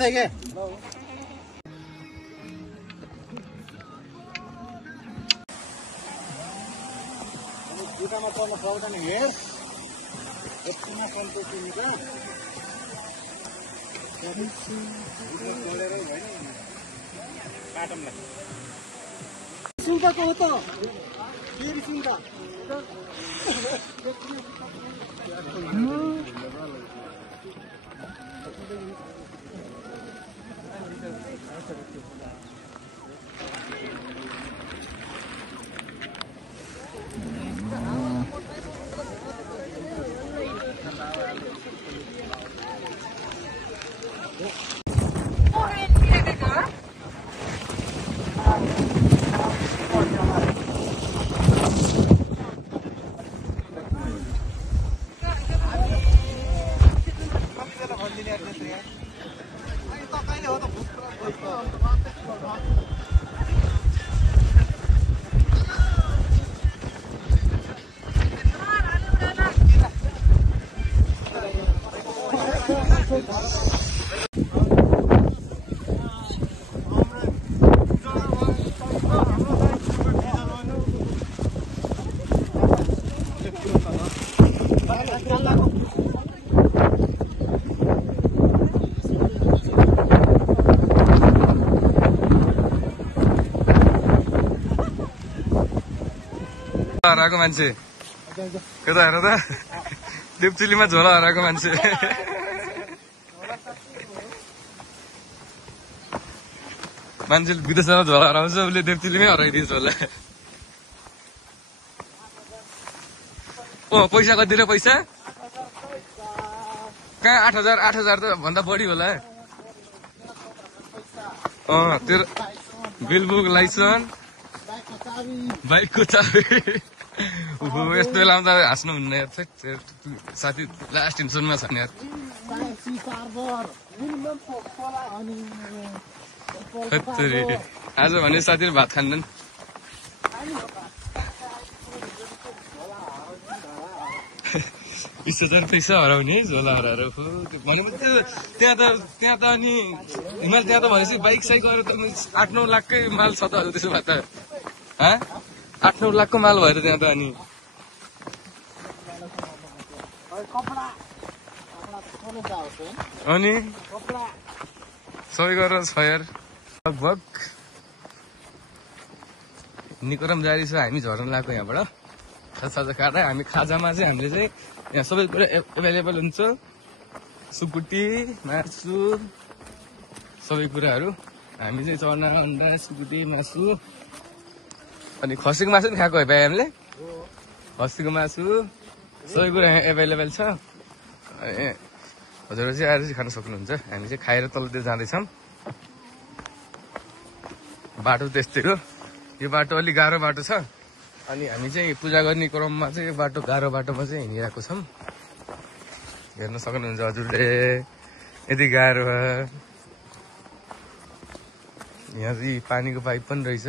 देखे जुटामा पर्न पाउँदैन हेर यतिमा कन्ट्रोल तिमीको बोलेरै भएन काटमलाई सुन्दाको हो त फेरि सुन्दा हराएको मान्छे कता हेर त डिपचिलीमा झोला हराएको मान्छे मान्छेले विदेशमा झोला हराउँछ उसले देवचुलीमै हराइदिन्छ होला। पैसा कति रे पैसा कहाँ 8,000 8,000 त भन्दा बढी होला। तेरो बिलबुक लाइसेन्स बाइकको चाबी यस्तो बेलामा त हाँस्नुहुन्न यार। साथी लास्ट टेन्सनमा छ नि यार। आज भने साथीले भात खान्दैन। 20,000 पैसा हराउने झोला हराएर भनेपछि त्यहाँ त अनि हिमाल त्यहाँ त भनेपछि बाइक साइक गरेर त 8-9 लाखकै माल छ त हजुर। त्यसो भए त 8-9 लाखको माल भएर त्यहाँ त अनि सबै गरेर छ यार। लगभग निकोरम जारी छ। हामी झर्न लाग्यो यहाँबाट साझा खाँदा। हामी खाजामा चाहिँ हामीले चाहिँ यहाँ सबै कुरा एभाइलेबल हुन्छ। सुकुटी मासु सबै कुराहरू। हामी चाहिँ चना अन्डा सुकुटी मासु अनि खसीको मासु पनि खाएको है भाइ हामीले। खसीको मासु सबै कुरा यहाँ एभाइलेबल छ। हजुरहरू चाहिँ आएर चाहिँ खान सक्नुहुन्छ। हामी चाहिँ खाएर तलतिर जाँदैछौँ। बाटो त्यस्तै हो। यो बाटो अलिक गाह्रो बाटो छ। अनि हामी चाहिँ पूजा गर्ने क्रममा चाहिँ यो बाटो गाह्रो बाटोमा चाहिँ हिँडिरहेको छौँ। हेर्न सक्नुहुन्छ हजुरले यति गाह्रो। यहाँ चाहिँ पानीको पाइप पनि रहेछ।